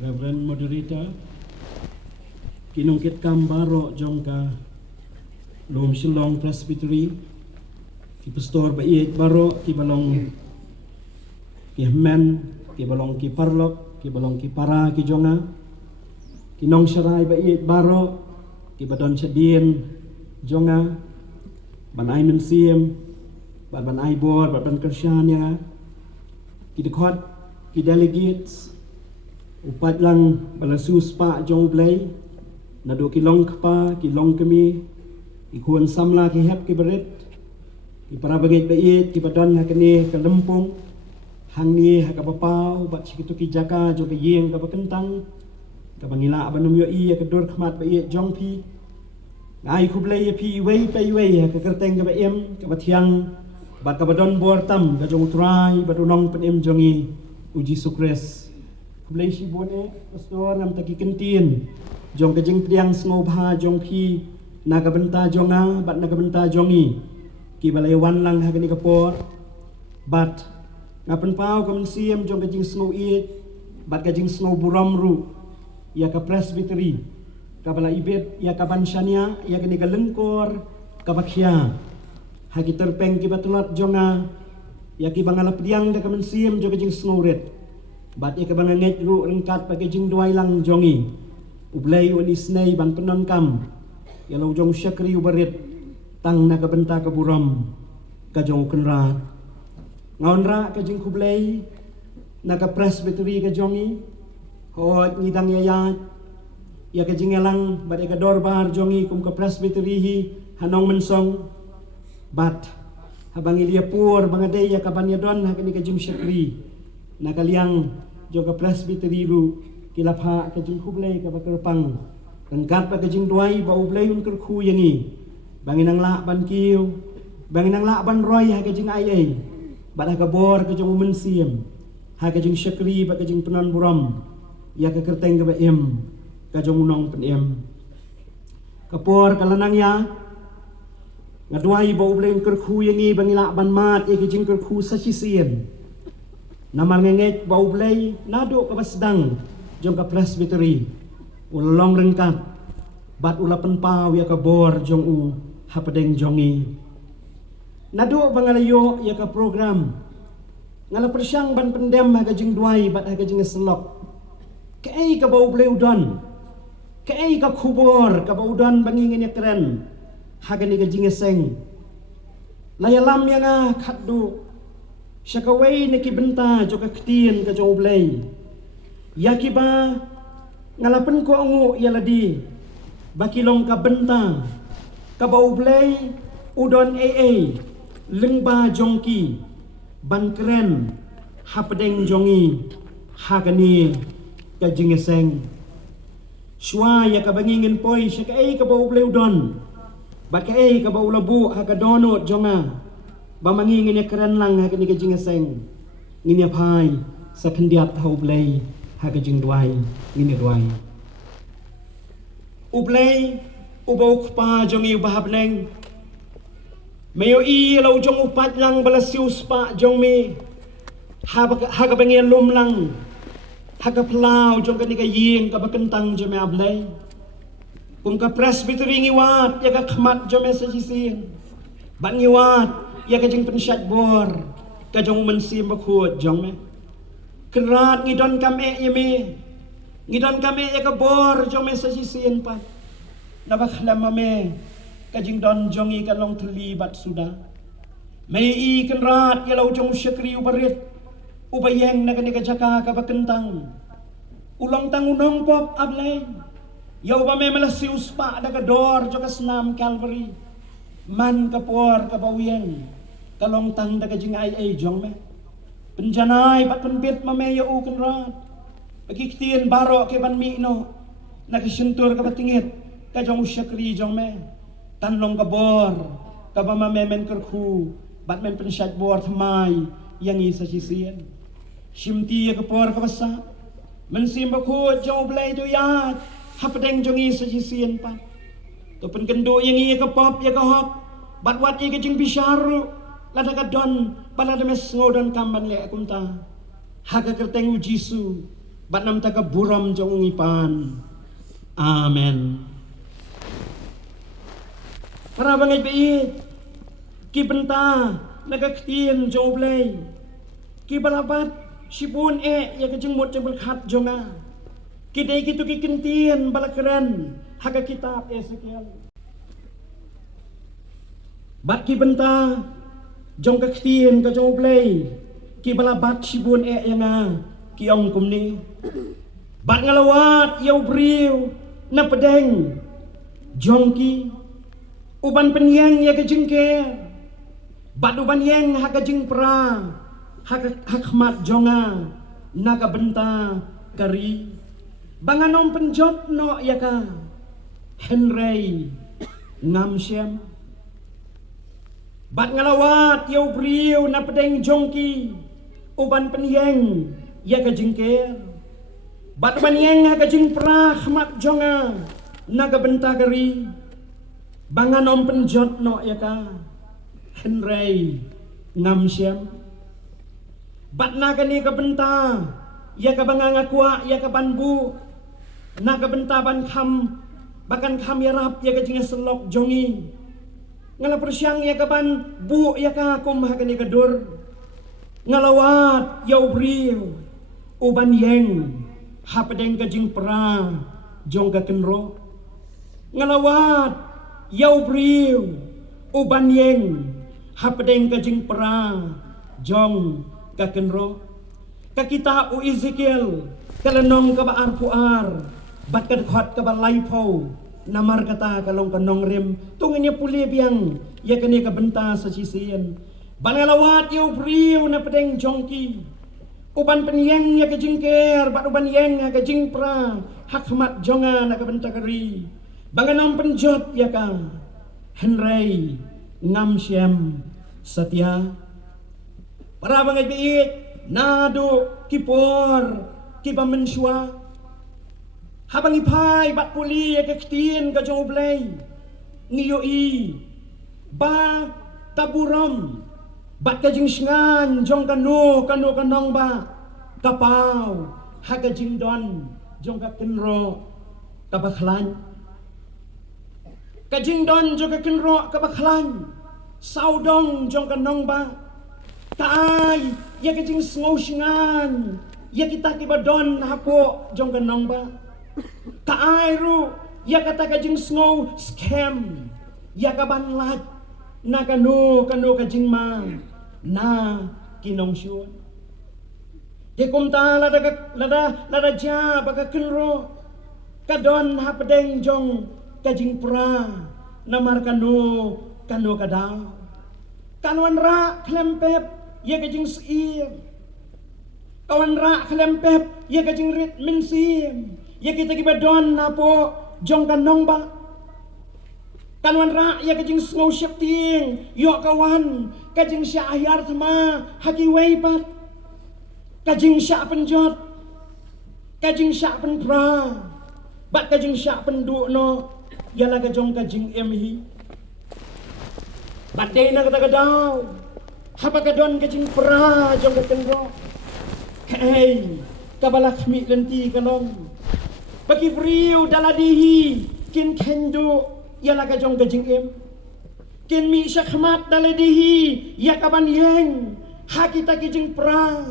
Reverend Moderator, kinungkit kambaro jongka Lom Shillong Presbytery, ki pastor ba iit baro ki balong ki men ki balong ki parlok ki balong ki para ki jonga kinong syarai ba iit baro ki badon chadien jonga ban ai men siem ban ai bor ban kersyanya ki dekot ki delegates upat lang balasus pa jong blay nado ki long kpa ki long kami ikuan samla ki hep ki berit ki para bagit bait ki badon hakani ka lempung hang ni ha ka papau bat sikitu ki jaka jo ka yeng ka bakentang ka bangila abanum yo i ka dor khmat bait jong pi ngai ku blay pi wei pai wei ha ka kerteng ka ba em ka bathiang bat ka badon bor tam ka jong trai badunong pen em jongi uji sukres Kulay si bone pastor nam taki kentin jong kajing priang sngo bha jong phi nagabenta jonga bat nagabenta jongi ki balay wan lang hagani kapor bat ngapen pau kam siem jong kajing sngo it bat kajing sngo buram ru ya ka presbytery ka bala ibet ya ka bansyania ya kani ka lengkor ka bakhya hagi terpeng ki batulat jonga ya ki bangala priang da kam siem jong kajing sngo red bat ia kabang nget ru rengkat pakai jing duai lang jongi ublay uni snei ban penon kam ya lo jong syakri ubarit tang na kabenta ka buram ka jong kenra ngaon ra ka jing kublay na ka presbytery ka jongi hot ngidang yayat ya ka jing elang bat ka dorbar jongi kum ka presbytery hi hanong mensong bat habang ilia pur bangadai ya ka banyadon hakani ka jing syakri nakaliang joka presbytery ru kilapha ka jing kublay ka bakerpang rengkat pa ka jing duai ba ublay un kerku yangi banginang la ban kiu banginang la ban roy ha ka jing ai ba ka bor ka jing mensiem ha ka jing syakri ba ka jing penan buram ya ka kerteng ka ba em ka jing unong pen em ka por ka lanang ya ngaduai ba ublay un kerku yangi bangila ban mat ya ka jing kerku sa sisien Namal ngengek bau blay nado ka basdang jong ka presbytery ulong rengkat bat ulapan pau ya ka bor jong u hapadeng jongi nado bangalayo ya ka program ngala persyang ban pendem ha ka jing duai bat ha ka jing selok kei ka bau blay udon kei ka kubor ka bau udon bangingin ya keren ha ka ni ka jing seng layalam ya nga khaddu Syakaway na kibenta jo ka ktien ka jo ublay. Yaki ba ngalapan ko angu yaladi bakilong ka benta ka ba ublay udon lengba jongki bankren hapadeng jongi hagani ka jingeseng. Shwa ya ka bangingin poy syakay ka ba ublay udon bakay ka ba ulabu hagadono jonga Bamangingin ya keren lang hagani ka jingaseng ngini apai sa kandiat ha ublay haga jing duai ngini duai ublay ubaw pa jongi ubahableng mayo i law jong upat lang balasius pa jong mi haga bangin lum lang haga plau jong kani ka ying ka bakentang jome ablay kung ka presbytery ngiwat ya ka khmat jome sa sisin ban ngiwat ya ka jing pensyat bor ka jong mensim bakhut jong me kerat ngidon kame yeme ngidon kame ya ka bor jong me sa sisien pa nabak lama me ka jing don jongi ka long teli bat suda me i kerat ya lau jong syakri ubarit ubayeng na kani ka jaka ka bakentang ulong tangunong pop ablay yaw ba me malasius pa daga dor jong ka senam Calvary man kapor kabawien kalong tang daga jing ai jong me penjanai bat penbit mameyo u kenrat pagkiktien baro ke ban mi no nakisuntur ka batingit ka jong syakri jong me tanlong kabor ka ba mamemen kerku bat men pensyat bor thamai yang isa sisien simti ka por ka basa mensim bakut jong blay do yat hapadeng jong isa sisien pa to penkendo yang ia ka pop ya ka hop bat wat ia ka jing bisharu lada ka don balada mes ngodon kamban le akunta haga kerteng u Jisu Bat nam taka buram jong ungipan. Amen. Para bangai bait ki benta nagaktin jong blay ki balabat sibun ya kajing mot jabal khat jonga ki dei kitu ki kintien balakren haga kitab Ezekiel. Bat ki benta jong kaktin ka jong blay ki balabat sibun yang ki ong kumni. Bat ngalawat yaw briw na pedeng jong ki uban penyeng ya kejengke bat uban yeng haka jeng pra hakmat jonga naga benta kari banganom penjot no yaka Henry ngam siam bat ngalawat yaw briw na pedeng jongki uban penyeng ya kejengke bat uban yeng haka jeng pra hakmat jonga naga benta kari banganom penjot no yaka Henry ngam siam bat naga ni ka benta yaka banganga kwa yaka banbu naga benta ban kham bakan kham yarap yaka jinga selok jongi ngala persyang yaka ban bu yaka kum haga ni kadur ngalawat yaw briw uban yeng hapadeng ka jing pra jong ka kenro ngalawat yaw briw uban yeng hapadeng ka jing pra jong ka kenro ka kita u Ezekiel kalanong ka ba arpuar bat ka khot ka ba laipo namar kata kalong kanong rem tungnya puli biang ya kani ka benta sa sisian bangalawat yaw briw na padeng jongki uban penyeng ya ka jingker bat uban yeng ka jing pra hakmat jonga na ka benta kari banganam penjot ya ka Henry ngam siam satya para bangai biit nado kipor kibamensua habang ipay bat puli ya kaktin ka jong oblay ngiyoi ba taburam bat ka jing sngan jong kanu kanong ba kapaw haga jing don jong ka kenro kabaklan kajing don jong ka kenro kabaklan saudong jong kanong ba taay ya kajing sngan ya kita kibadon hapo jong kanong ba taay ru ya kata kajing snow scam ya kaban lat na kanu kajing ma na kinong syun de kumta lada ja baka kenro kadon hapadeng jong kajing pra namar kanu kadaw kanwan ra klempep ya kajing siim kawan ra klempep ya kajing rit min siim ya kita kibadon napo jong kanong ba kanwan ra ya kajing snow shifting yo kawan kajing sya ahyar tama haki weipat kajing sya penjot kajing sya penpra bat kajing sya pendu no yala kajong kajing emhi badai na kata kadaw hapakadon kajing pra jong kakenro hey kabalakmi lenti kalong bagi briu daladihi kin kendo yala kajong kajing em kin mi syakmat daladihi ya kaban yeng hakita kajing pra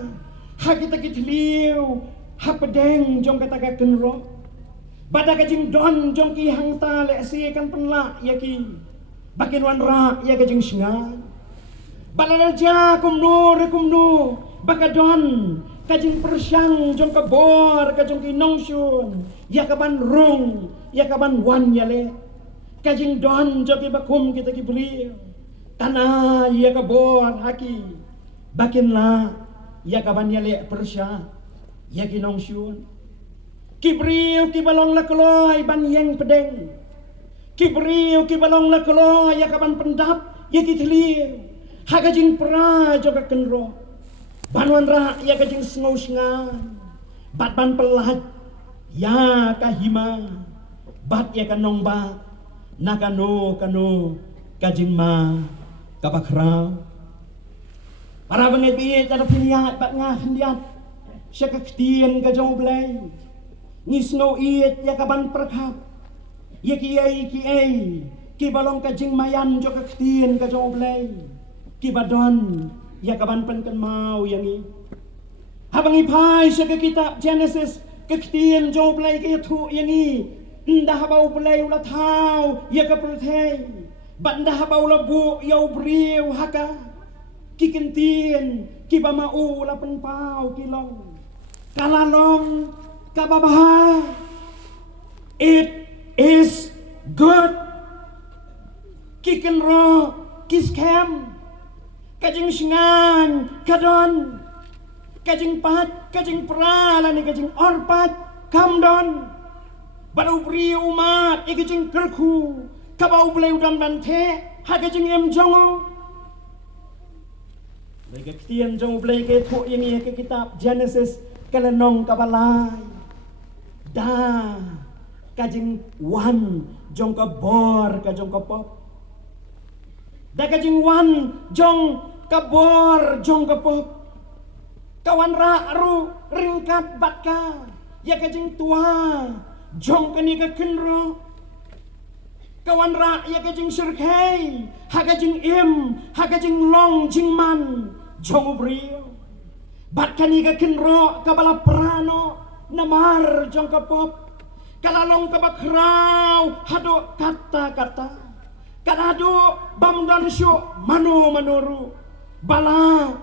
hakita kitliu hapadeng jong kata kakenro bada kajing don jong ki hangta leksi kan penla yaki bakin wan ra ya kajing singa balalaja kumnu bakadon kajing persyang jong kabor kajong ki nongsyun ya kaban rung ya kaban wan yale kajing don jong ki bakum kita ki beli tanah ya kabor haki bakin la ya kaban yale persya ya ki nongsyun kibriu ki balong la kloy ban yeng pedeng kibriu ki balong la kloy ya kaban pendap ya ki tliu ha kajing pra joka kenro banwan ra ya kajing snow sngan bat ban pelat ya kahima bat ya kanong ba nakano kajing ma kabakra para bangai bi cara pilihat bat ngah hendiat siya kaktiyan ka jong blay nisno iet yakaban perkap yakiay kibalong ka jing mayan jo kaktiyan ka jong blay kibadon yakaban penkan mau yangi habang ipai siya kitab Genesis kaktiyan jong blay kaya tu yangi nda habaw blay ula tau yakapultay banda habaw labu yaw briw haka kikintiyan kiba mau ula penpau kilong kalalong kababaha it is good kikenro kiskem kajing singan kadon kajing pat kajing prala ni kajing orpat kamdon badau pri umat ikajing kerku kabau bleu dan bante hagajing em jongo mereka ketian jongo blei ke tu ini ke kitab Genesis kalenong kabalai da kajing wan jong ka bor ka jong ka pop da kajing wan jong ka bor jong ka pop kawan ra ru ringkat batka ya kajing tua jong kani ka kenro kawan ra ya kajing sirkai ha kajing im ha kajing long jing man jong ubrio bat kani ka kenro kabala prano namar jong ka pop kalalong ka bakraw hado kata-kata kadado bamdan syo mano manuru bala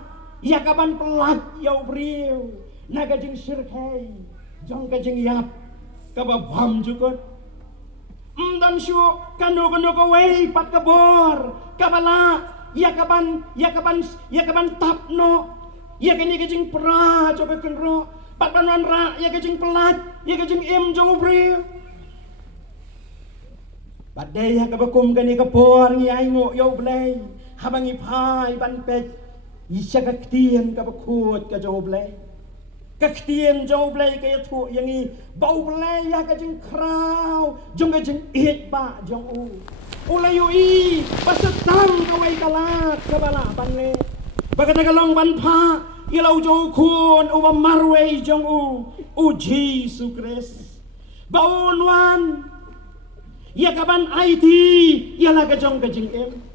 yakaban pelat yaw brio nagajing sirkai jong kajing yap kababam jukot dan syo kano kaway pat kabor kabala yakaban tapno yakani kajing pra coba kenro pat panon ra yakajing pelat yakajing im jong ubri badai kabakum kani kapor ngiay ngo yaw blay habang ipai ban pet isya kaktian kabakut ka jong blay kaktian jong blay kaya tu yangi bau blay yakajing kraw jong kajing it ba jong u ulayo i pasetang kaway kalat kabala banle bagatagalong banpa ilaw jong kun uwa marway jong u Jesus Christ baunwan yakaban IT yalaga jong kajing em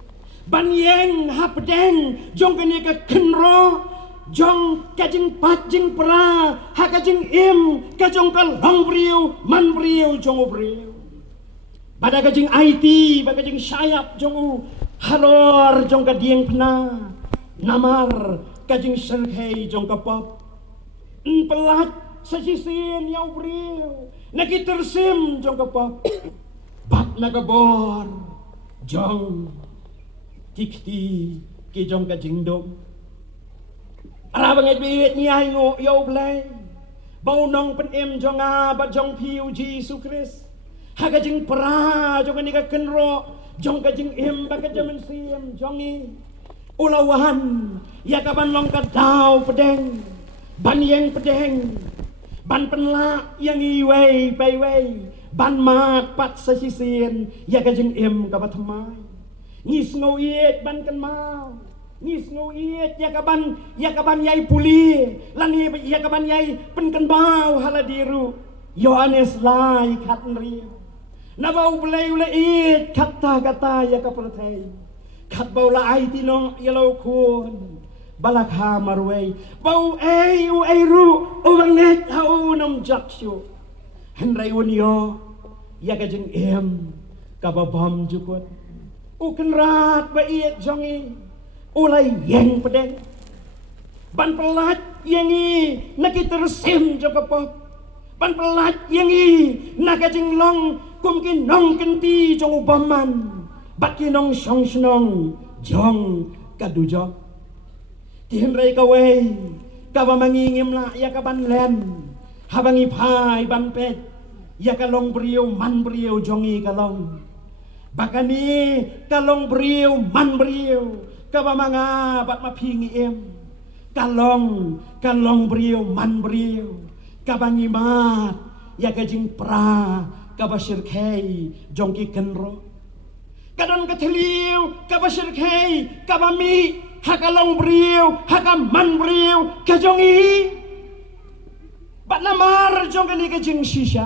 banyeng hapdeng jong kani ka kenro jong kajing pat jing pra ha kajing im kajong ka long briu man briu jong briu pada kajing IT bagajing sayap jong u halor jong ka dieng pna namar kajing serhei jong ka pop pelat sasisin yaw briu nakitersim jong ka pop bat nagabor jong kikti ki jong kajing dom arabang edbit niyay ngo yaw blay baunong pen em jong bat jong piu Jesus Christ hagajing pra jong kani ka kenro jong kajing em bagajaman sim jongi ulawan yakaban long ka daw pedeng banyeng pedeng ban penla yang iway payway ban mat pat sasisin yakajing em ka batmay ngis ngo iet ban kan mau ngis ngo iet yakaban yay puli lani yakaban yay penkan bau haladiru Yohanes lai katnri nabau blay ula iet kata-kata yakapertai kat bau la ai tinong yalaw kun balakha marway bau u ru ubanget hau nom jaksyo henray unyo yakajing em kababam jukot ukenrat ba iet jongi ulay yeng pedeng ban pelat yengi nakitersim jokapop ban pelat yengi nakajing long kumkin nong kenti jong ubaman bakinong song senong jong kadujok tihenray kaway kaba mangingim la yakaban len habang ipai ban pet yakalong beriu man beriu jongi kalong bakani kalong beriu man beriu kaba manga bat mapingi em kalong beriu man beriu kaba ngimat yakajing pra kaba sirkei jongki kenro kadon kateliu kaba sirkei kaba mi hakalong beriu hakaman beriu kajongi Bat namar jong kani ka jing shisha.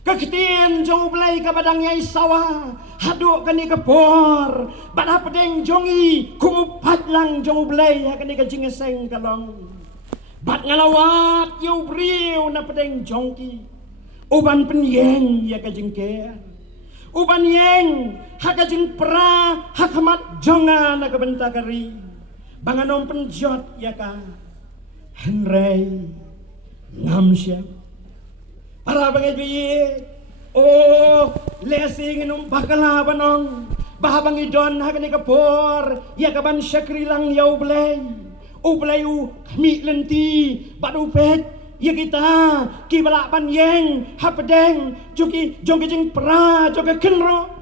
Kaktiin jong ublay ka badang yay sawa. Haduk kani ka por. Bat hapadeng jongi kumupat lang jong ublay kani ka jing eseng kalong. Bat ngalawat yu briw na padeng jongki. Uban penyeng ya ka jing ke. Uban yeng haka jing pra hakamat jonga na ka bentakari. Banganom penjot ya ka. Henry Ngamsya para bangay biye oh lesing inum bakala banong bahabang idon hagan kapor ya kaban syakri lang yaw blay ublay u kami lenti badu pet ya kita kibala pan yeng hapadeng joki joki jing pra joki kenro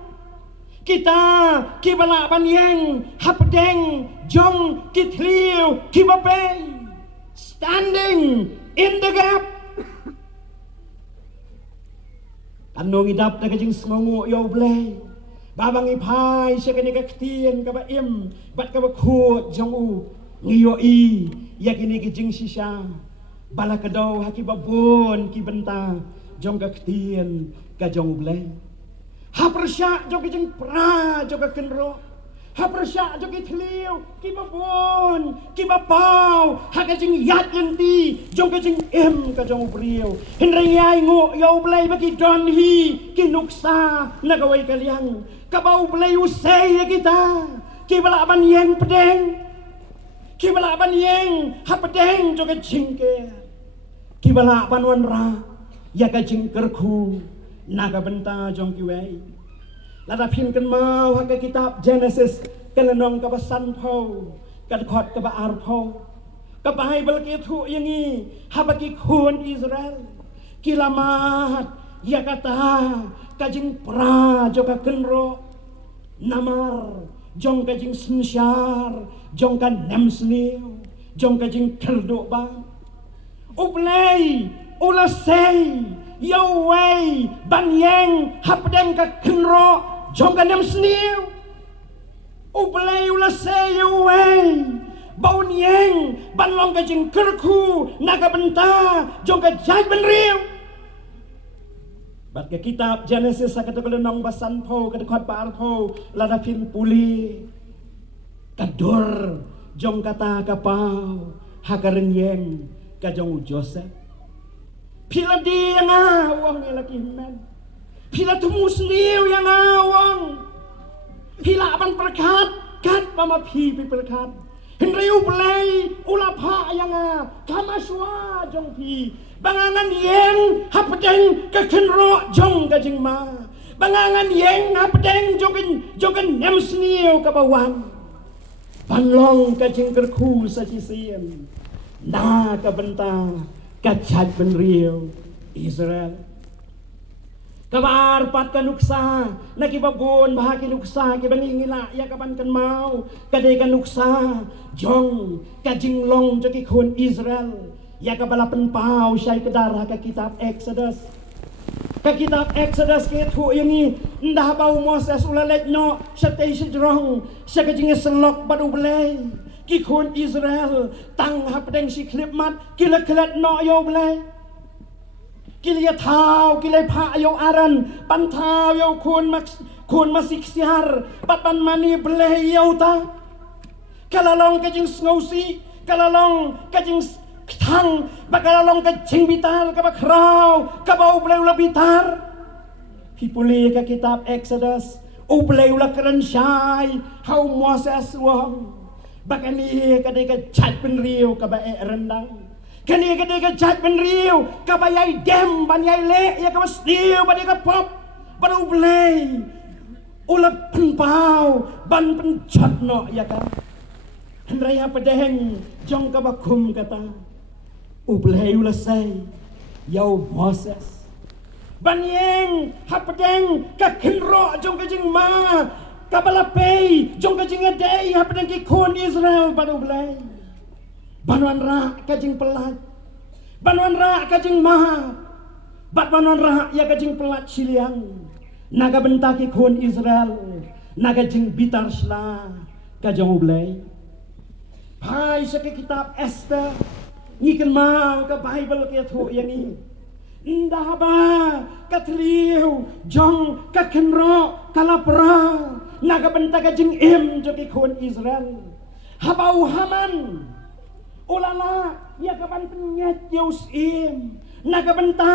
kita kibala pan yeng hapadeng jong kitliu kibapay standing in the gap. Tanong idap na kajing smangu yaw blay. Babang ipay siya kani kaktiyan kaba im. Bat kaba kuot jong u. Ngayo i. Ya kini kajing sisya. Bala ka daw hakibabon kibenta. Jong kaktiyan ka jong blay. Hapar siya jong kajing pra jong kakenro. Haprasya jo kitliw kibabon kibapaw hakajing yat lenti jong kajing ka jong briw hinrayay ngo yaw blay baki don hi kinuksa nagaway kalyang kabaw blay usay kita kibalaban yeng pedeng kibalaban yeng hapadeng jo kajing ke kibalaban wanra ya kajing kerku nagabenta jong kiway ladapin kan mau haka kitab Genesis kananong kabasan po kadkot kaba arpo kabahay balkitu yangi habaki kun Israel kilamat yakata kajing pra joka kenro namar jong kajing sensyar jong kan nemsniu jong kajing kerdo ba ublay ulasay yaway banyeng hapdeng ka kenro jong kanem sniu ublay ulasay yaway baun yeng banlong ka jing kerku nagabenta jong ka jay benriu bat ka kitab Genesis sa katakulunong basan po kadakot paar po ladapin puli kadur jong kata kapaw hakarin yeng ka jong Joseph pila di yang awang laki men pila tumusliw yang awang pila apan perkat kat mama pi perkat henry ublay ulapa yang kamaswa jong pi bangangan yeng hapdeng kekenro jong kajing ma bangangan yeng hapdeng jong nemsniu kabawan panlong kajing kerku sa sisiem na kabenta kachat benriu Israel kabar pat kanuksa nakibabon bahagi nuksa kibaningila ya kaban kan mau kadai kanuksa jong kajing long joki kun Israel ya kabalapan pau syai kedara ka kitab Exodus ketu yangi ndah bau Moses ulalet no syatay sidrong sya kajing selok badu belay kikun Israel tang hapdeng si klipmat kila kelat no yo blay kila tau kila pa yo aran pan tau yo kun masiksiar papan mani blay yo ta kalalong kajing snowsi kalalong kajing tang bakalalong kajing bitar kabakraw kabau blay ula bitar pipuli ka kitab Exodus ublay ula keren syai how Moses wong bakani kadai ka chat penriu ka ba rendang kani kadai ka chat penriu ka ba yai dem ban yai le ya ka stiu ba ka pop baru blay ulap penpau ban penchat no ya ka henraya pedeng jong ka ba kum kata ublay ulasay yau Moses banyeng hapedeng ka kenro jong ka jing ma kabalapay jong kajing aday hapdeng kikon Israel banu blay banuan ra kajing pelat banuan ra kajing maha bat banuan ra ya kajing pelat siliang naga benta kikon Israel naga jing bitar sla kajong blay pai sa kitab Esther ngikan mau ka Bible ke thu yang ni indah ba katliu jong ka kenro kalapra naga benta ka jing jo ki kon Israel habau haman ulala ya kaban penyet Yeus naga benta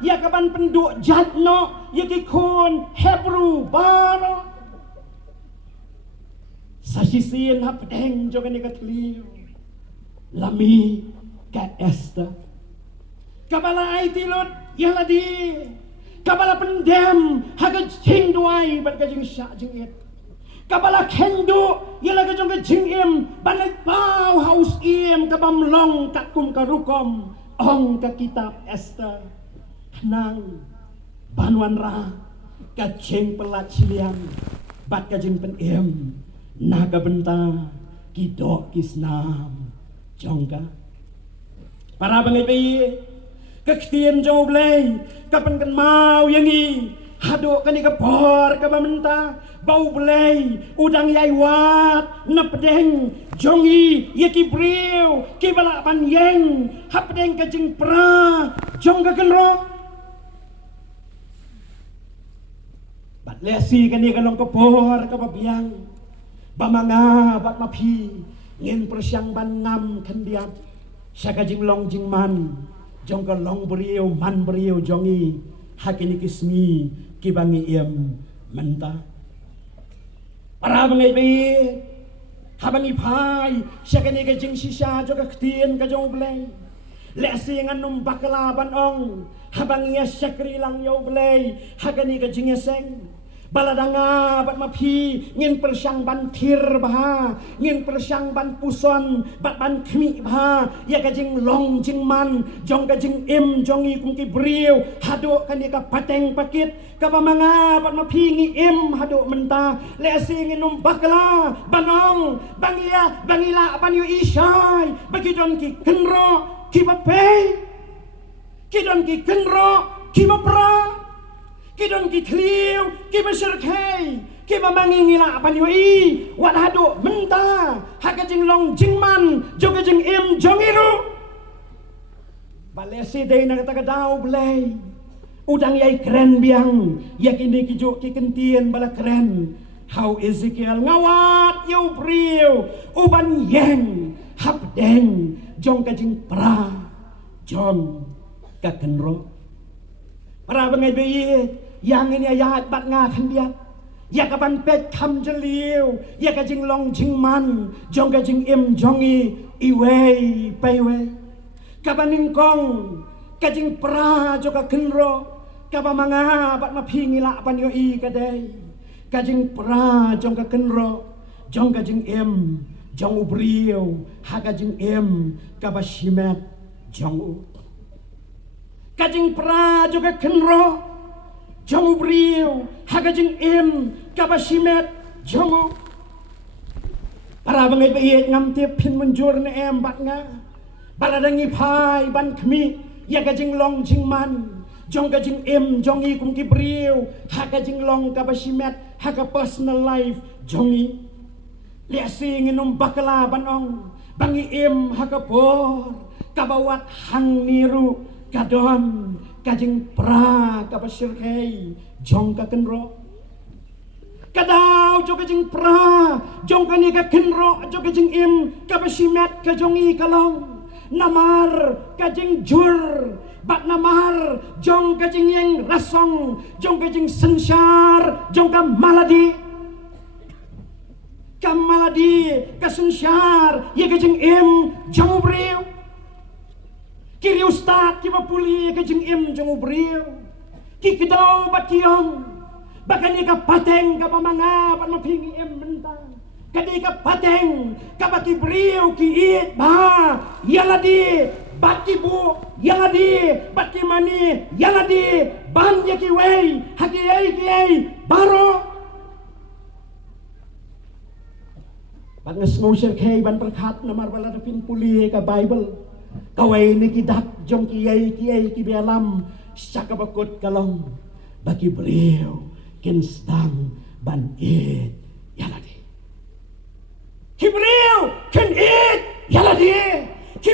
ya kaban penduk jatno ya ki kon Hebrew baro sasisin hapdeng jo ni katliu lami ka Esther kabala ay tilot yaladi kabala pendem haga jing duai bat ka jing sya jing it kabala kendo yala ka jong ka jing banay pau haus kabam long kakum karukom ong ka kitab Esther nang banwan ra ka jing pelat siliang bat ka jing pen naga benta kidok kisnam jongka para bangay kektian jauh belai kapan kan mau yang ni haduk kan ika por ka bamenta bau belai udang yai wat napdeng jongi ye ki breu ki bala pan yeng hapdeng ka jing pra jong ka kenro bat lesi kan ika long ka por ka babiang bamanga bat mapi ngin persyang ban ngam kan diap syaka jing long jing man jong ka long beriau man beriau jongi hakini kismi kibangi menta para bangai bayi habangi pai syakani ka jing sisa joka ktien ka jong blai lesi nganum bakala ban ong habangi syakri lang yo blai hakani ka jing seng baladanga bat mapi ngin persyang ban tir bah ngin persyang ban puson bat ban khmi bah ya ka jing long jing man jong ka jing jongi kung ki briu hado kan ka pateng pakit ka manga bat mapi ngi hado menta lesi nginum bakla banong bangila ban yu isai bagi don ki kenro ki bape ki don ki kenro ki bapra kidon ki kliu ki beserkai ki mamangi ngila panyoi wat hadu menta haka jing long jing man joga jing jongiru balesi dei na kata dau blai udang yai keren biang yakini ki jo ki kentien bala keren how Ezekiel ngawat yu priu uban yeng hapdeng jong ka jing pra jong ka kenro para bangai bayi yang ini ayat bat ngakan dia ya kapan pet kam jeliu ya ka jing long jing man jong ka jing jongi iwei paiwei kapan ningkong ka jing pra joka kenro kaba manga bat mapingi la pan yo I kadai ka jing pra jong ka kenro jong ka jing jong ubriu ha ka jing kaba shimet jong u ka jing pra joka kenro jong ubriu haga jing kaba shimet jongo para bangai bayet ngam tiap pin menjur na bat nga baladangi pai ban khmi ya ga jing long jing man jong ga jing jongi kum ki briu haga jing long kaba shimet haga personal life jongi lesi nginum bakala banong bangi haga por kabawat hang niru kadon kajing pra kapa sirkai jong ka kenro kadau jo kajing pra jong kani ka kenro jo kajing kapa simet ka jongi kalong namar kajing jur bat namar jong kajing yang rasong jong kajing sensar jong ka maladi ka sensar ye kajing jong briu kiri ustad ki mapuli ka jing jong ubriu ki kidau bat kiyong bakani ka pateng ka pamanga pat mapingi mentang kadi ka pateng ka baki briu ki it ba yaladi bat ki bu yaladi bat ki mani yaladi ban ya ki wei haki ei baro bat ngesmo sirkei ban perkat namar bala pin puli ka Bible kawai ni kidak jong kiai ki belam syaka bakut kalong bagi beliau ken stang ban it yaladi ki beliau ken it yaladi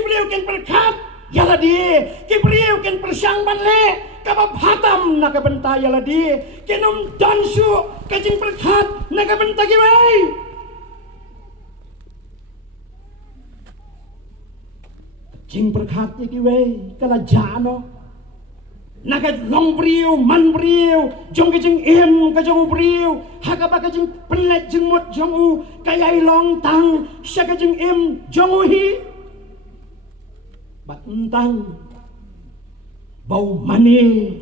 beliau ken berkat yala dia beliau ken persyang banle kabab hatam naga benta yala dia kenum dansu kajing berkat naga benta giwai jing berkat ye giwai kala jano naga long beriu man beriu jong kajing ka jong beriu haga ba kajing pelet jing mot jong u kayai long tang sya kajing jong u hi bat entang bau mani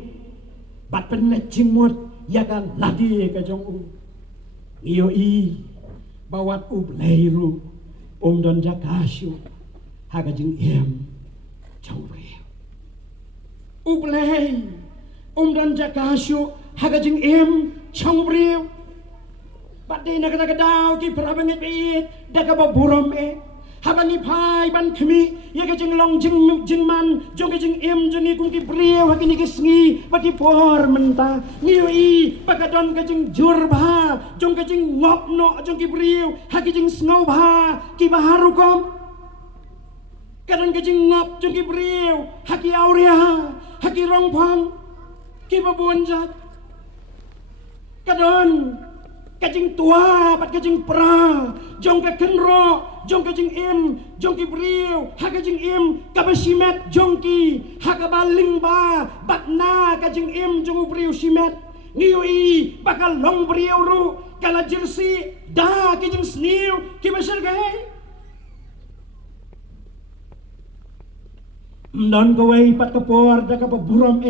bat pelet jing mot yaga ladi ka jong u iyo i bawat u leiru don jakasyu haga jing jong beriu ublay dan jakasyu hagajing chong briu badai naga daw ki prabanget beit daga baburom habangi pai ban khmi yagajing long jing man jongajing jongi kum ki briu hakini ki sngi bati por menta ngiwi pagadon kajing jurba jongkajing ngopno jongki briu hakijing sngo bha ki baharukom kadang kajing ngop jongki briu haki auria haki rongpong kiba bonjat kadon kajing tua bat kajing pra jong ka kenro jong kajing jong ki briu hakajing kabasimet jongki hakabaling ba batna kajing jong briu simet ngiui bakal long briu ru kala jersey da kajing sniu kiba sergai non kawai pat kapor da kapaburam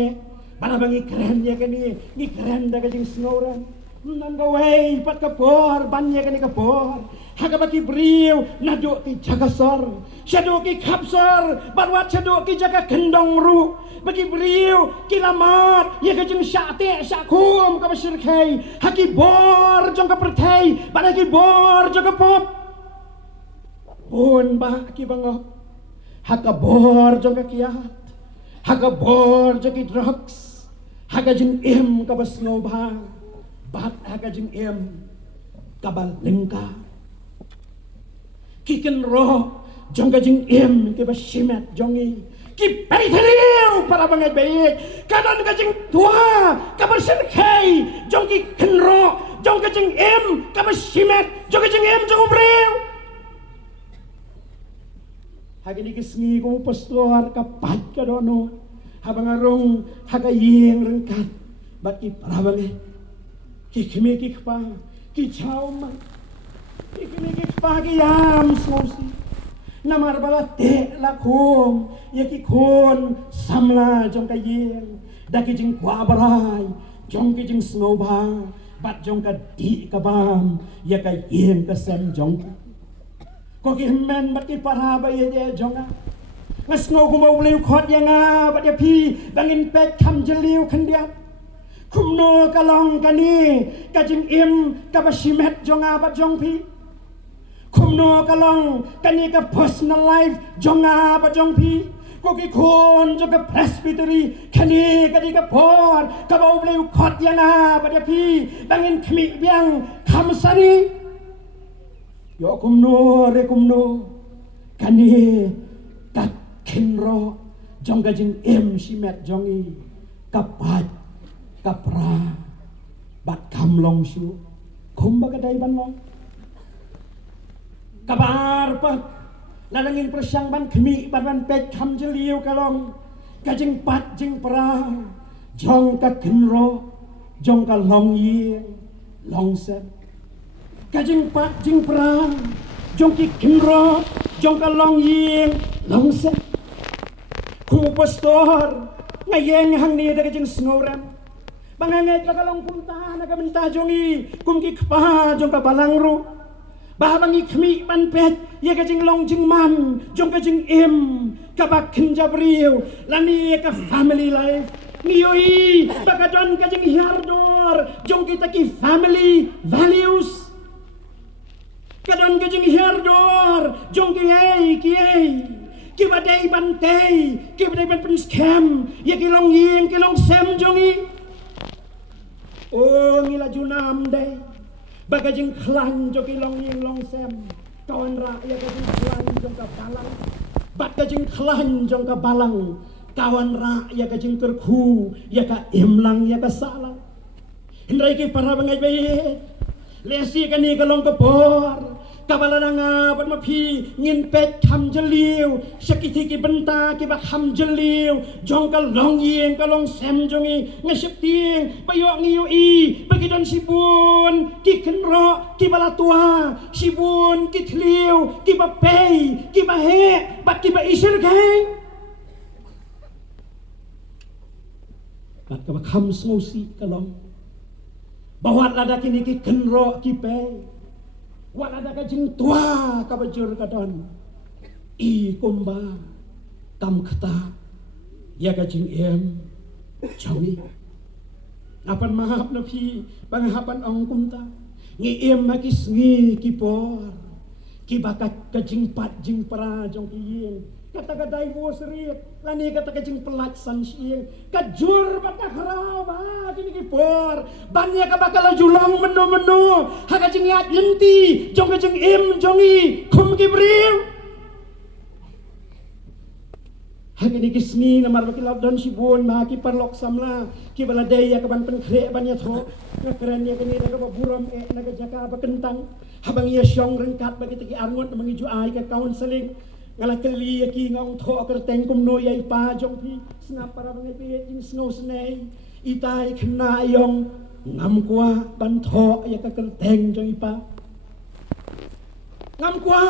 para bangi keren ya kani ni keren da kajing snoran non kawai pat kapor banya kani kapor haga baki briu nado ki jagasor shado ki kapsor barwat shado ki jaga gendong ru bagi briu ki lamat ya kajing syate syakum ka basirkai haki bor jong ka pertai baraki bor jong ka pop bon ba ki bangok haka bor jong ka kiat haka bor jong ki drugs haka jing ka basno ba bat haka jing ka balengka kiken ro jong ka jing ki basimet jongi ki paithaliu para bangai baik kanan ka jing tua ka bersirkai jong ki kenro jong ka jing ka basimet jong ka jing jong breu hagini kisngi ko pastor kapat ka dono habang arong hagayeng rengkat bat ki parabange ki kimi ki pa ki chauma ki kimi ki pa ki yam sosi namar bala te la khom ye ki khon samla jong ka yeng da ki jing kwa barai jong ki jing snowba bat jong ka di ka bam ye ka yeng ka sem jong ko ki men bat ki paraba ye de jonga ngasno ko mau liu khot yanga bat ya pi bangin pet kham jeliu khandia kumno kalong kani kajing ka basimet jonga bat jong pi kumno kalong kani ka personal life jonga bat jong pi ko ki khon jo ka presbytery kani kadi ka por ka mau liu khot yanga bat ya pi bangin khmi biang khamsani yo kumno kani kat kinro jong kajing simet jongi kapat kapra bat kamlong syu kum bagadai banlong kabar pat lalangin persyang ban khmi ban pet kam jeliu kalong kajing pat jing pra jong ka kinro jong ka long yi long set kajing pat jing pra jong ki kinro jong ka long ying long set ku pastor ngayeng hang ni da kajing sngoram banganget la kalong punta na kamenta jongi kum ki kpa jong ka balangru babangi khmi ban pet ye kajing long jing man jong kajing ka bak kinjabriu lani ka family life nioi bakadon kajing hiardor jong kita ki family values kadon kajing hiardor jong ki badai bantai ki badai ban prince cam ye ki long yeng ki long sem jongi oh ngila junam dai bagajing khlan jo ki long yeng long sem kawan ra ye kajing khlan jong ka balang bat ka jing khlan jong ka balang kawan ra ya ka jing kerku ya ka imlang ya ka salang hindai ki para bangai be lesi ka ni ka long ka por kabalananga bat ma phi ngin pet kham jaliu sakiti ki benta ki ba kham jaliu jong ka long yeng ka long sem jongi ngasip ting ba yo ngi yo i bagi don sibun ki kenro ki bala tua sibun ki thliu ki ba pei ki ba he ba ki ba isir kai bat ka ba kham sosi ka long bawat lada kini ki kenro ki pei wala ka jing tua ka bajur ka don i kumba kam khata ya ka jing em chawi apan mahap na phi panghapan ong kumta ngi em ma kis ngi ki por ki bakat ka jing pat jing pra jong ki yeng kata ka dai bo serit lani kata ka jing pelat san sieng ka jur bata kharau ba jing ki por bannya ka bakal julong menu ha ka jing yat lenti jong ka jing em jongi khum ki briu ha ki kisni namar ba ki laut don sibun ma ki parlok samla ki bala dai ya ka ban pen khre ban ya tho ngakran ya kini ka ba buram na ka jaka ba kentang habang ya syong rengkat ba ki arngot mangiju ai ka counseling ngala keli ki ngong tho kerteng kum no yai pa jong pi snap para bangai pi jing snow snei itai khna yong ngam kwa ban tho ya ka kerteng jong ipa ngam kwa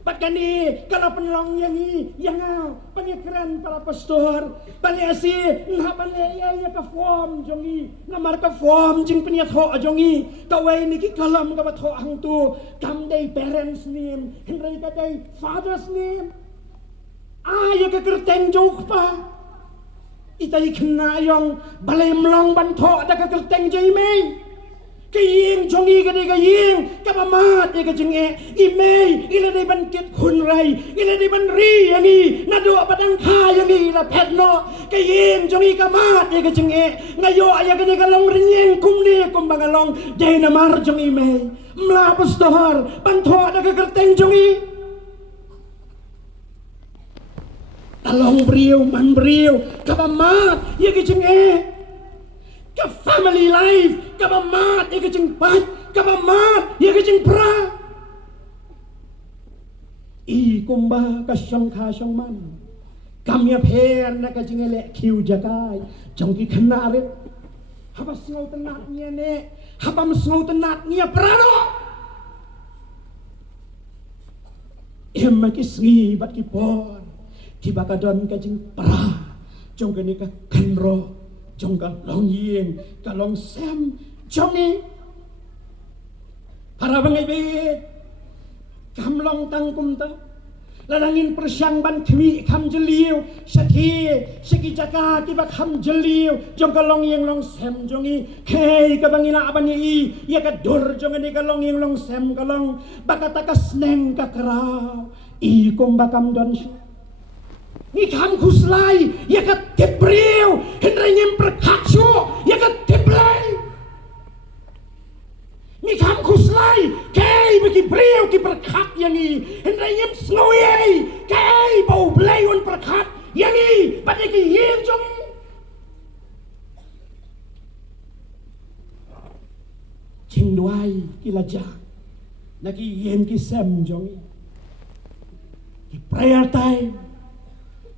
bakani kalau penlong yang pengikran para pastor bali asi nah bali ya ka form jongi namar ka form jing peniat ho jongi kawai ni ki kalam ka batho hang tu kam dai parents name henry ka dai father's name ya ka kerteng jong pa itai khna yong balai mlong ban tho da ka kerteng jai mei kayeng jongi ka diga yeng kapamat ka jenge imei ila di ban kit khunrai ila di ban ri yangi nado padang kha yangi la petno kayeng jongi kamat ka jenge ngayo aya ka diga long rinyeng kumni kumbangalong dai namar jongi mei mla pastor ban tho da ka kerteng jongi talong briu man briu kapamat ya ka jenge ka family life ka mamat ya ka jing pat ka mamat ya ka jing pra i kumba ka syong kha syong man kam ya pher na ka jing ele kiu jakai jong ki khnarit haba sngau tenat nya ne haba msngau tenat nya prano em ma ki sngi bat ki por ki bakadon ka jing pra jong ka ni ka khanro jong ka long yeng ka long sem jongi para bangai be kam long tang kum ta ladangin persyang ban khmi kham jeliu sathi seki jaka ki ba kham jeliu jong ka long yeng long sem jongi khei ka bangila abani i ya ka dur jong ni ka long yeng long sem ka long bakata ka sneng ka krau i kum bakam don ni kam khuslai ya ka tibriu hendrai ngem perkhachu ya ka tiblai ni kam khuslai kai bagi briu ki perkhat yangi hendrai ngem snoyei kai bau blai un perkhat yangi bagi ki yin jongi ching duai ki laja naki yin ki sem jongi ki prayer time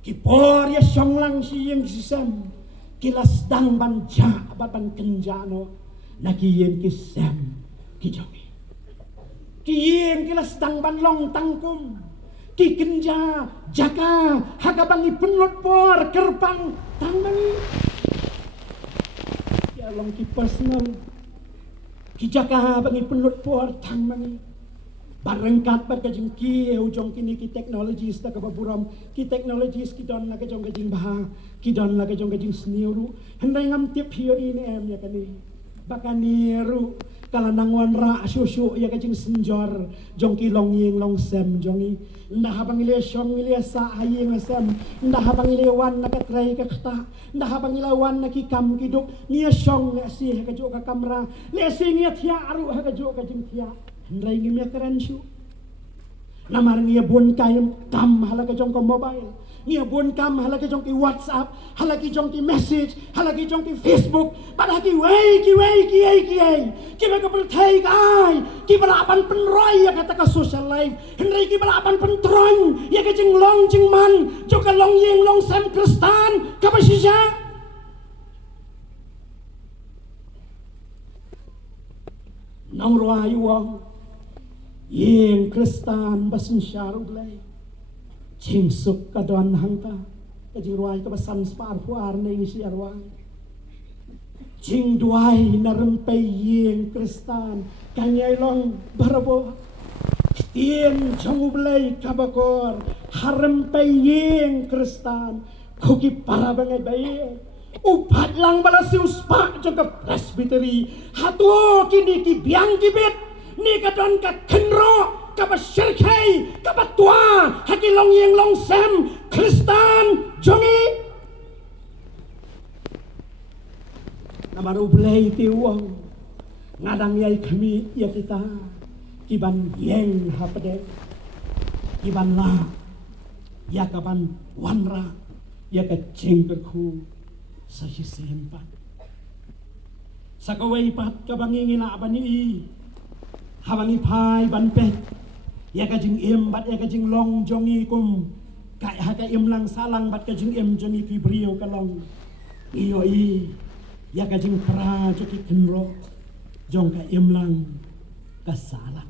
ki por ya syong lang si yang sisam kilas dang ban ja ban kenjano na ki yen ki sam ki jongi ki yen kilas dang ban long tangkum ki kenja jaka hagabangi penlot por kerpang tangmangi ya long ki personal ki jaka bangi penlot por tangmangi barangkat bar kajing ki ujong kini ki teknologis ta kababuram ki teknologis ki don la kajong kajing bah ki don la kajong kajing sniuru hendai ngam tiap hiyo ini em ya kani bakaniru kala nangwan ra susu ya kajing senjor jong ki long yeng long sem jongi ndah habang ile syong ile sa hayeng sem ndah habang ile wan na katrai ka khta ndah habang ile wan na ki kam ki duk nia syong le si ka jo ka kamra le si nia thia aru ha ka jo ka jing thia hendai ngim ya keren syu Namar ngia bun kayam kam halaka jong ko mobile. Ngia bun kam halaki jong ki WhatsApp, halaki jong ki message, halaki jong ki Facebook, padaki wei ki ki ba ka perthai kai, ki bala apan penroy ya kata ka social life, henry ki bala apan pentron ya ka jing long jing man, jo ka long yeng long sam kristan, ka ba shisha. Nang roa yuang, yeng kristan basin syaru blay. Jing suk kadon hangta kajing ruai ka basan spar puar nei si arwai jing duai narem pe yeng kristan kanyai long barabo tien chong blai kabakor harem pe yeng kristan koki para bangai bae upat lang bala siu spa jong ka presbytery hatu kini ki biang kibit ni kadon ka kenro kapa syirkai, kapa tua, haki long yeng long sem, Kristan, jongi. Namaru belai tiwang, ngadang yai kami ya kita, kiban yeng hapade, kiban la, ya kaban wanra, ya ka cengkerku, sahi sempat. Sakawai pat kabangingin abani, habangi pai ban pet. Ya kajing em bat ya kajing long jongi kum kai haka em lang salang bat kajing em jongi ki brio kalong iyo ya kajing pra joki kenro jong ka em lang kasalang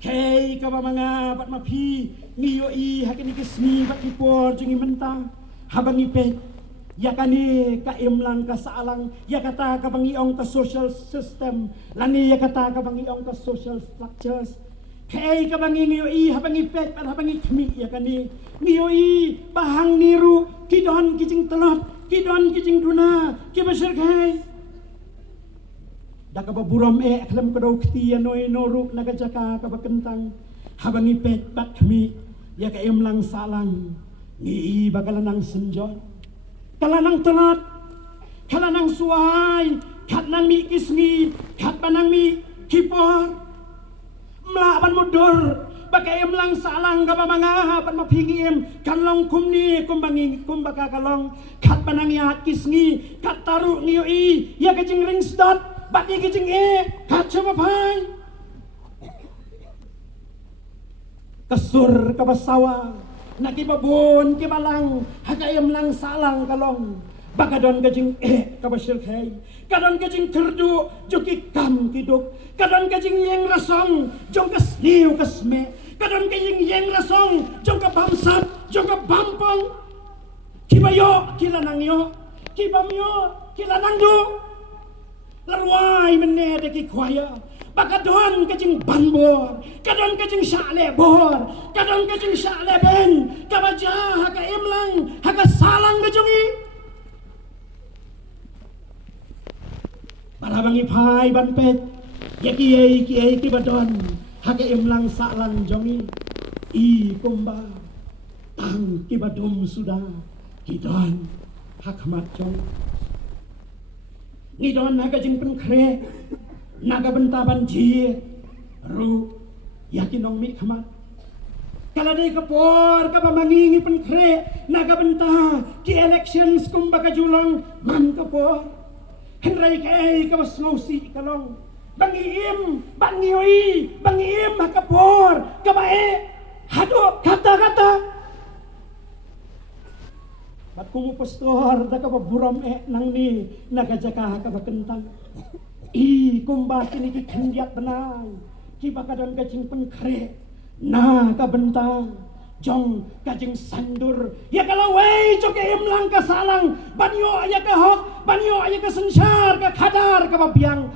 hei ka mga bat mapi ngiyo haka ni kismi bat kipor jongi menta habangi pet ya kani ka em lang kasalang ya kata ka bangiong ka social system lani ya kata ka bangiong ka social structures kay ka bangi ngiyo habangi pet pan habangi kmi ya kani ngiyo bahang niru kidon kijing telot kidon kijing duna kibasir kay daka baburam aklam kadaw kti anoy noruk nagajaka ka bakentang habangi pet bat kmi ya ka em lang salang ngi bagalanang senjon kalanang telat, kalanang suai, katnang mi kismi, katpanang mi kipor, melaban mudur, bagai emlang salang kaba mga pan mapingim, kalong kumni kumbangi kumbaka kalong, katpanang ya kismi, kataru niyo ya kajing ringsdot, bagi kajing kat siapa kasur kabasawa. Nakibabon kibalang hagayam lang salang kalong bagadon kajing kabasir kay kadon kajing terdu joki kam kiduk kadon kajing yeng rasong jong kasniu kasme kadon kajing yeng rasong jong ka bamsat jong ka bampong kibayo kilanang yo kibamyo kilanang do larwai menede ki kwaya bakadon kajing banbor, kadon kajing syale bor, kadon kajing syale ben, kabaja haka imlang, haka salang kajungi. Barabangi pai ban pet, ya kiai kibadon, haka imlang salang jongi, kumba, tang kibadum sudah, kidon hakmat jong. Ngidon haka jing penkre, naga bentaban ji ru yakin nong mi khamat kala dei kapor ka mangingi penkre naga benta ki elections kum baka julong man kapor henrai kai ka basnosi kalong bangiem makapor ka bae hado kata bat kumu pastor da ka buram nang ni naga jaka ka bakentang kumba kini ki kendiat benang ki bakadon kajing penkre na ka bentang jong kajing sandur ya kalau wei coke imlang ka salang banyo ya ka hok banyo ya ka sensar ka kadar ka babiang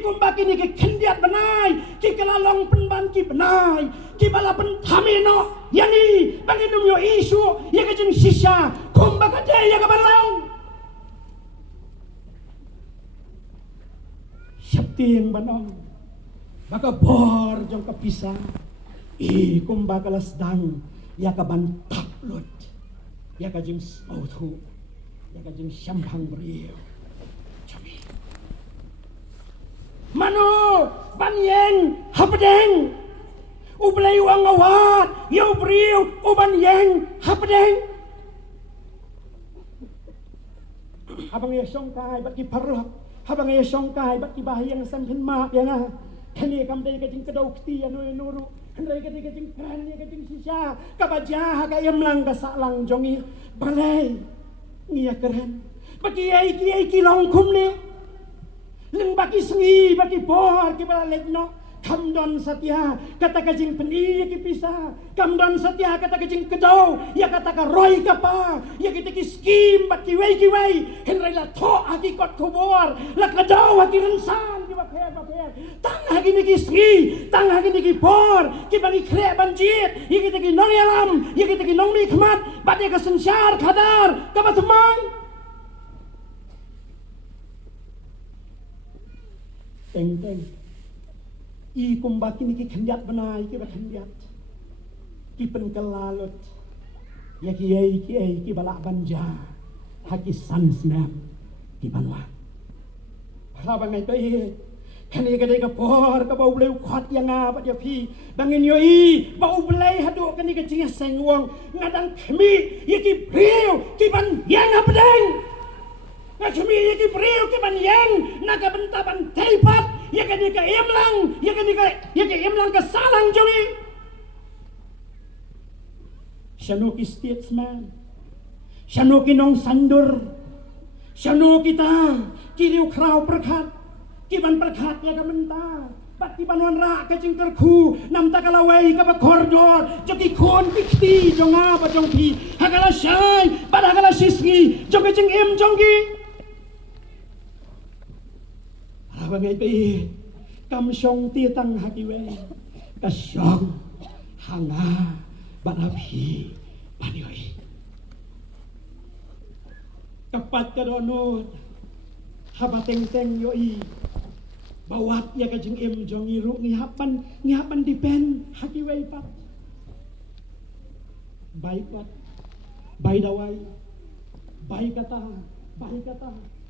kumba kini ki kendiat benai ki kelalong penban ki benai ki bala pentamino yani banginum yo isu ya kajing sisya kumba kade ya ka balong Syapting banong baka bor jong kapisa kum bakalas dang ya kaban taklot ya kajing auto ya kajing syampang beriu cabi mano banyeng hapedeng ublay ang awat, yaw briw, uban yang, hapdeng. Habang yasong kay, ba't kiparlok? Habang yasong kay, ba't kibahayang sampin maap yan nga? Kani kamday kajing kadaw kti, ano yung nuro? Kanday kajing krani, kajing sisya, kabadya, hagayam lang, kasalang jongi, balay, ngiya keren. Baki kilong kumne, lang baki sengi, baki pohar, kibalalik no. Kamdon satya kata kajing peni kipisa, kamdon satya kata kajing kedaw ya kata ka roy ka pa ya kita ki skim bat kiway henry la to aki kot kubor la kedaw aki rensan ki bakher tang hagi ni ki ski tang hagi ni ki por ki bagi kre banjit ya kita ki nong yalam ya kita ki nong mi khmat bat ya ka sansyar khadar ka batmang teng I kumbaki ni ki khendiat banai ki ba khendiat ki pen kalalot ya ki balak banja haki sansnam ki banwa para bangai to I kani ka dei ka por ka bau bleu khat yang nga ba dia pi bangin yo I bau blei hadu kani ka jinga sengwong ngadang khmi ya ki priu ki ban yang abdeng ngachmi ya ki priu ki ban yang naga bentaban teipat ya kan ka imlang ya ka imlang ka salang jongi syano ki statesman syano ki nong sandur syano kita kiriu krau perkhat ki ban perkhat ya ka menta bat ki banwan ra ka jing kerku nam ta kalawai ka ba koridor joki khon pikti jonga ba jongpi hagala shai ba hagala sisgi joki jing im jongi bagai pi kam syong ti tang hakiwe ka syong hanga banapi panioi kapat ka donot haba teng yoi bawat ya ka jing im jong iru ngihapan dipen hakiwe pat baik wat baik dawai baik kata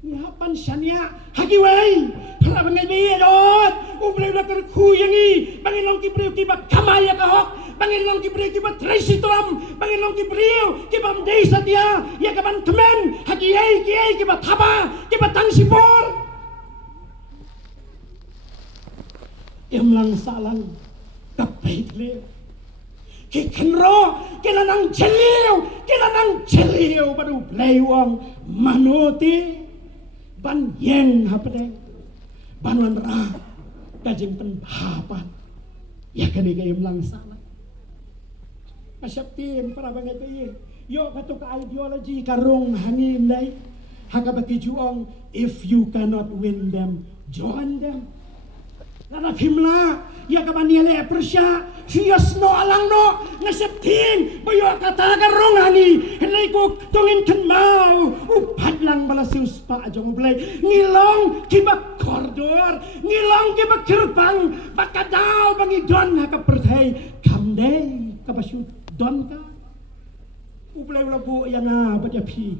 Nihapan syania hagiway para bangai biye dot ublay na kerku yangi bangin long kibriu kiba kamaya kahok bangin long kibriu kiba tracy tram bangin long kibriu kiba mdei satya ya kaban kemen hagiyay kiba thaba kiba tangsipor imlang salang kapait liu kikenro kilanang jeliu baru blaywang manuti ban yang hapedeng banwan ra kajing pen hapat ya kani kayem lang salah asyaptin para bangai bayi yo katu ka ideology karong hangin dai hakabaki juong if you cannot win them join them nana phimla ya kabaniale persya sias no alang no nasaptin bayo kata karong hani henay ko tungin kan mau upad lang balasius pa ajong blay ngilong kibak koridor ngilong kibak gerbang bakadaw bangidon hakapertay kamday kabasyu don ka ublay labu yang badyapi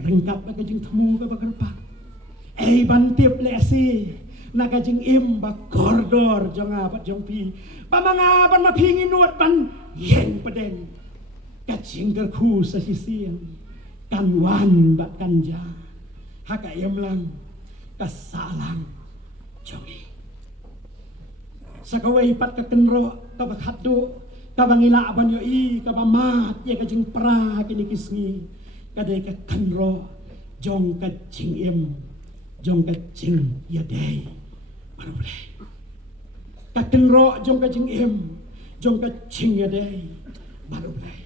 rengkap nakajing temu ka bagarpa bantip lesi nakajing im ba koridor jong apat jong pi pamanga ban mapingin nuat ban yen pedeng kajing kerku sa sisian kanwan bat kanja haka im lang kasalang jongi sakawai pat ka kenro ka bakhadu ka bangila ban yo I ka bamat ya kajing pra kini kisngi kadai ka kenro jong kajing im jong kajing ya dei boleh kakenro jong kajing im jong kajing ya dei baru boleh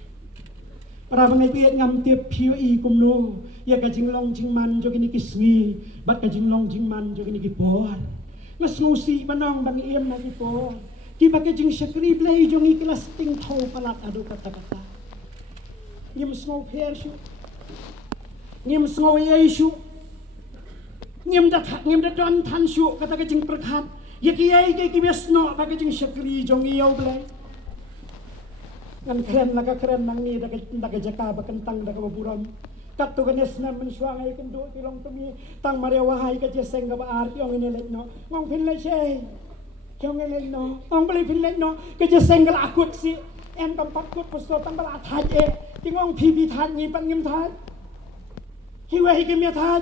para bangai biat ngam tiap piu I kumno ya kajing long jing man jong ini kisngi bat kajing long jing man jong ini kipor ngas ngusi manong bang im na kipor ki ba kajing syakri blai jong I kelas ting thau palat adu kata-kata nyem sngo pher shu nyem sngo ye shu ngem da don tan syu kata kajing perkhat ya kiai ki besno ba kajing syakri jong iau blai ngan keren laga keren nang ni da jaka ba kentang da baburam kat tu ganes na mensuangai kendo tilong tumi tang maria wahai ka jeseng ga ba arti ong ini letno ngong pin le che Jangan leno, tong beli pin leno, kerja senggel akut si, tempat kut pastor tong bela thaj tingong pipi thaj ni pan ngim thaj, hiwai kimya thaj,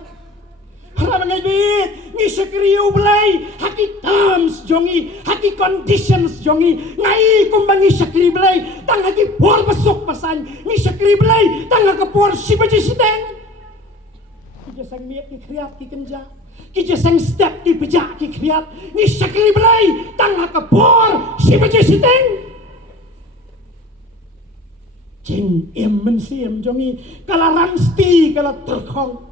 harap ngai bit, ni sekriu belai, haki terms jongi, haki conditions jongi, ngai kumbangi sekri belai, tang haki por masuk pasan, ni sekri belai, tang haki por si baji siteng, kerja sang miat ki kriat ki kenja. Kita sang step di pejak ki kriat ni sekali belai tang kapor si baje siteng jeng em men siem jongi kala ramsti kala terkhong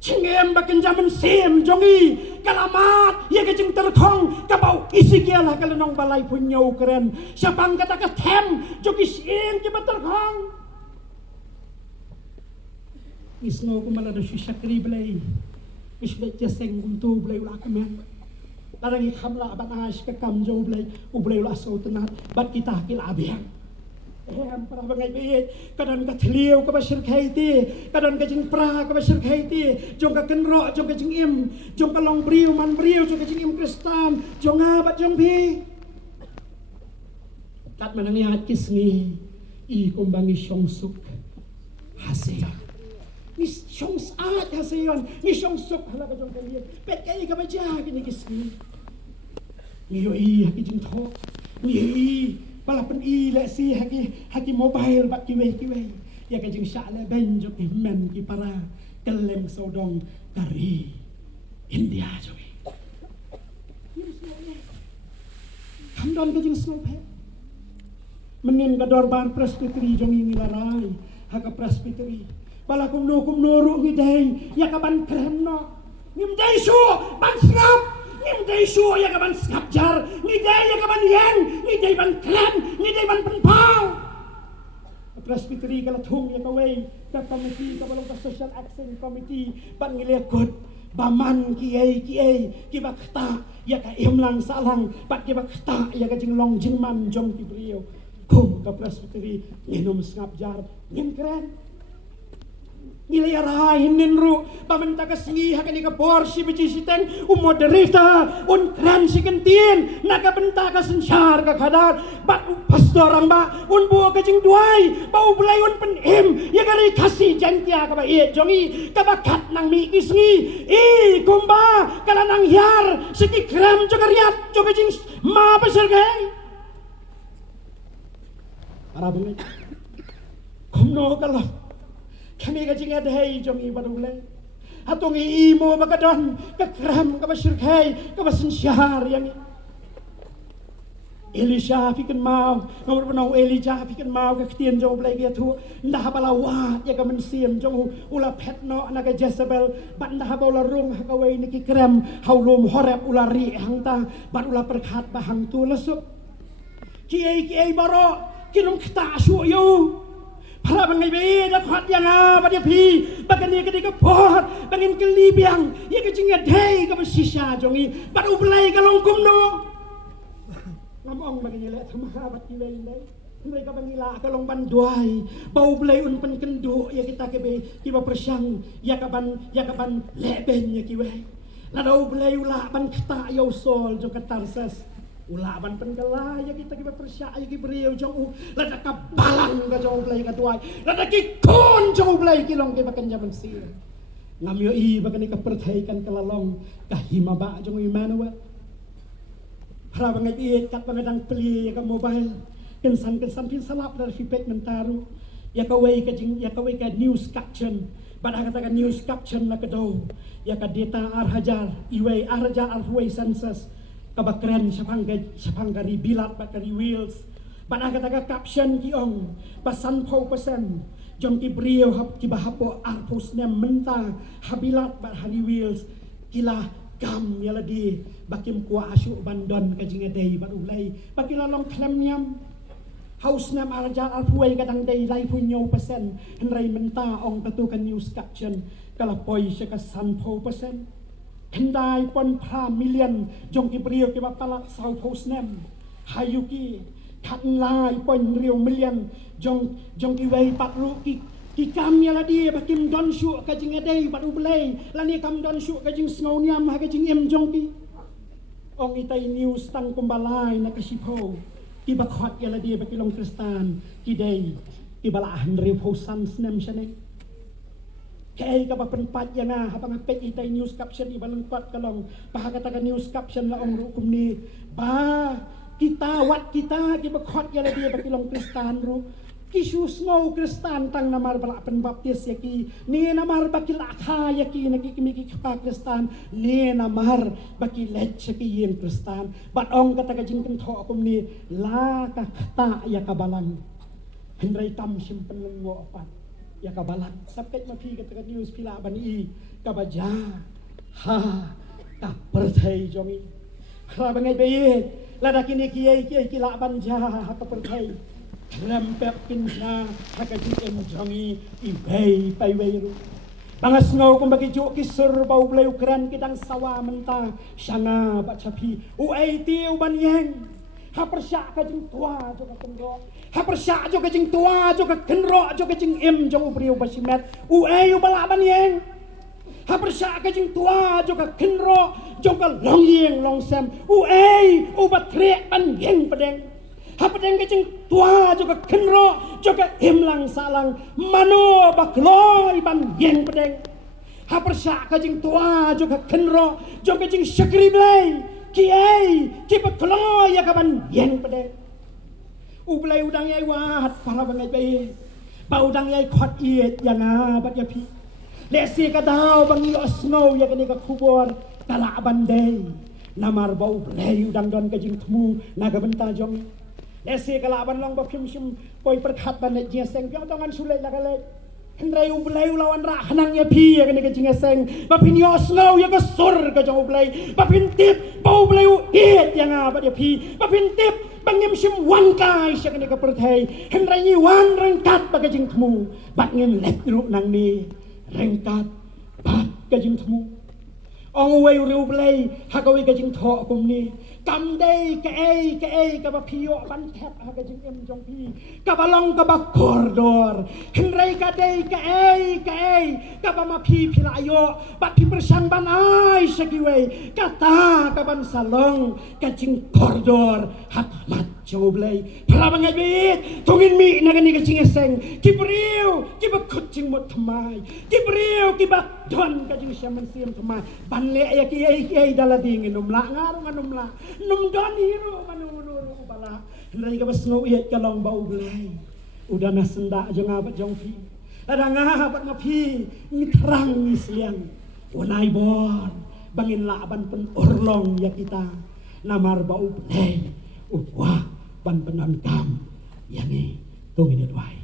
jeng em baken jaman siem jongi kala mat ye ke jeng terkhong ka bau isi kialah kala nong balai punyau keren siapang kata ka them jogi siem ke terkhong isno ko malado si sekali belai Isbet jaseng untuk belai ulah kemen. Larang ikamlah abat ash ke kamjau belai ubelai ulah sautenat bat kita kil abiang. Para bangai beit kadang ka thliu ka basir khaiti kadang ka jing pra ka basir khaiti jong ka kenro jong ka jing im jong ka long briu man briu jong ka jing im kristan jong abat jong bi. Tat manangi hat kisngi I kumbangi syongsuk hasil. Ni syongs at hasayon ni syongsuk hala ka jong kalian pet kai ka baja kini kisni ni yo I haki jing tho ni I palapan I le si haki mobile bak kiwe ya ka jing sha le ben jo ki men ki para kelem sodong dari India jogi kamdon ka jing snow pet menin ka dorbar presbytery jong ngilarai haka presbytery bala kumno ru ngidai ya kaban kremno ngimdai su ban skap ngimdai su ya kaban skap jar ngidai ya kaban yen ngidai ban krem ngidai ban penpau presbytery kala thung ya kawai ka committee ka balong ka social action committee ban ngilekot baman kiai ki bakta ya ka imlang salang bat ki bakta ya ka jinglong jingman jong ki brio kum ka presbytery nginom skap jar ngin keren nilai arahin ninru pamenta kasingi hakani ka porsi bici siteng moderator kran si kentin naga benta ka sensyar ka kadar bat pastor orang ba buah ka jing duai bau belai pen em ya kari kasih jantia ka ba jongi ka bakat nang mi kisngi kumba kala nang yar siki kram jogariat joga jing ma pasal kai para bungai kumno kala kami ka jinga dahai jong I badulai hatong I mo bakadon ka kram ka basirkai ka basensyar yang Elisha fikan mau nomor penau Elijah fikan mau ka ktien jong blai dia tu ndah balawa ya ka mensiem jong ula petno anaka Jezebel bat ndah bola rung ka wei ni ki kram haulum horep ula ri hangta bat ula perkhat ba hang tu lesuk kiai baro kinum kta su yo para bangai be da khat yang apa dia pi bagani ke ka pot bangin kelibiang ya ke jinga dei ka besisa jongi bat ublai ka longkum no ngamong bagani le thama bat ki lei ngai ka bangila ka long ban duai bau blai un pen kendu ya kita ke be ki ba persang ya ka ban leben ya ki we la dau blai ula ban kta yo sol jo ka tarsas ula ban penggala ya kita persya ya ki beriau jong lada ka balang ka jong blai ka tuai lada ki kon jong blai ki long ke bakan jaman sir ngamyo I bakan ka perthaikan kalalong ka himaba jong Emmanuel hara bangai I kat bangadang peli ka mobile kensan pin salap dari feedback mentaru ya ka wei ka jing ya ka wei ka news caption pada kata ka news caption na ka do ya ka data arhajar iwei arhajar arwei census kabakren sapang kari bilat bat kari wheels pada kata caption kiong pasan pau pasan jong ki brio hap ki bahapo arpus nem menta habilat bat hari wheels kila gam ya lagi bakim kuah asyuk bandon kajing adai bat ulai bakila long klem nyam haus nem arja arpuai kadang dai lai punyo pasan henrai menta ong tatukan news caption kala poi syaka san pau pasan Hendai pon pa million jong ki brio ki bapala South Host nem hayuki kat lai pon rio million jong ki wei patru ki kam ya ladi bakim don shu ka jing adai patu blai lani kam don shu ka jing snau niam ha ka jing em jong ki ong itay news tang kumbalay na kasipo ibakot yala dia bakilong Kristan kiday ibalahan riu pausan senam siya kaya ka ba penpat yang habang apet itay news caption ibalang pat kalong pahakatakan news caption la ong rukum ni ba kita wat kita bakot yala dia bakilong Kristan ru kisus ngau Kristan tang namar balak penbaptis yaki ni namar bakil akha yaki nakikimiki kapa Kristan ni namar bakil let yaki yang Kristan bat ong kata kajing kentho akum ni la ka kata ya kabalang hendrai tam simpen ngo apat ya kabalang sampai mapi kata news pila bani kabaja ha ka perthai jomi kra bangai beit lada kini kiai kila banja ha ka perthai lempep kinsa hakajing em jongi ibay payweru bangas ngau kumbagi jo kisur bau bleu keren kidang sawa menta syanga bacapi uai tiu banyeng ha persya kajing tua jo ka kenro ha persya jo kajing tua jo ka kenro jo kajing em jong ubriu basimet uai bala banyeng ha persya kajing tua jo ka kenro jo ka long yeng long sem uai ubatrek banyeng pedeng Hapadeng kecing tua juga kenro juga himlang salang mano baklo iban yeng pedeng. Hapersya kecing tua juga kenro juga kecing syakri blay kiai ki baklo ya kaban yeng pedeng. Ublay udang yai wat para bangai bayi. Ba udang yai khot iet yang abat ya pi. Lesi kadau bangi osno ya kini ka kubur kala bandai. Namar bau blay udang don kecing temu naga benta jong. Lesi kalaban long bapim sim poi perkhat ban je seng piang tongan sulai la kale hendrai ublai lawan ra hanang ya pi ya kene ke jinga seng bapin yo slow ya ke sur ke jong ublai bapin tip bau ublai hit yang apa ya pi bapin tip bangim sim wan kai ya kene ke perthai hendrai ni wan rengkat ba ke jing temu bat ngin let ru nang ni rengkat bat ke jing temu ong wei ru ublai hakawi ke jing tho kum ni cầm đây cái ba pio ban thép cái chừng em trong pi cái ba long cái ba corridor henry cái ba ma pi pilayo ba pi persan ban ai sekiwe kata cái ban salong cái chừng corridor hak mat coblay para bangai bit tungin mi na gani cái chừng seng kibriu ki ba khut ching mot thamai kibriu ki ba don cái chừng shaman siam thamai ban le ya ki dalading num la ngarung la num don hiro manuru bala hendai ka basngo iet ka long bau blai udah na senda jong abat jong pi ada ngabat ngapi ni terang ni siang unai bor bangin laban pen orlong ya kita namar bau blai wah ban penan kam yang ni tungin dwai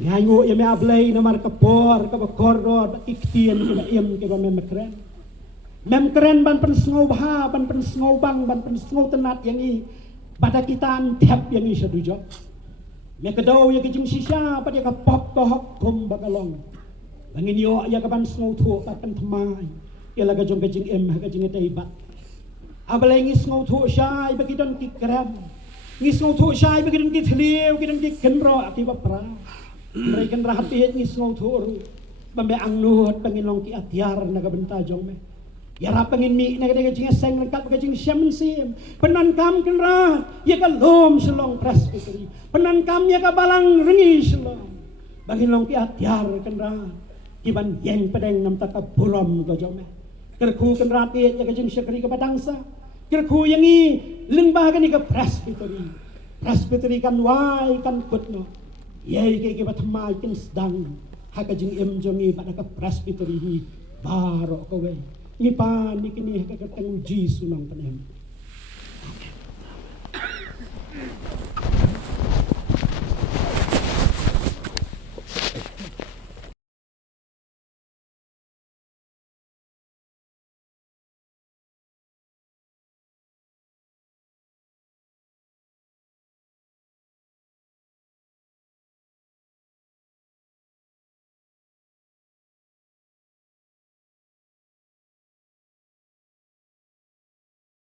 ngai ngo ya me ablai namar kapor ka koror iktien ka em ka mem keren mem keren ban pen sngow bah ban pen sngow bang ban pen sngow tenat yang ni pada kita antep yang ni sedujo me kedau ya kejing sisa pada ka pop ka hok kom bagalong bangin yo ya ka ban sngow thu ka pen thmai ya la ka jong kejing em ka jing tei bat abalai ngi sngow thu sai bagi don ki kram ngi sngow thu sai bagi don ki thliu ki don ki kenro ki bapra mereka kan rahat iet ngi sngow thu ru bambe angnut bangin long ki atiar na ka benta jong me ya rapangin mi na kadang jing seng lengkap kajing siam sim penan kam kenra ya ka lom selong presbytery penan kam ya ka balang rengi selong bangin long ki atiar kenra kiban yeng pedeng nam taka bulom ka jome kerku kenra ti ya kajing syakri ka badangsa kerku yang i lembah kan ka presbytery kan wai kan putno yai ke bathmai kin sedang ha kajing em jongi pada ka presbytery hi baro ka we ni pa ni kini ka katang ji sunang panem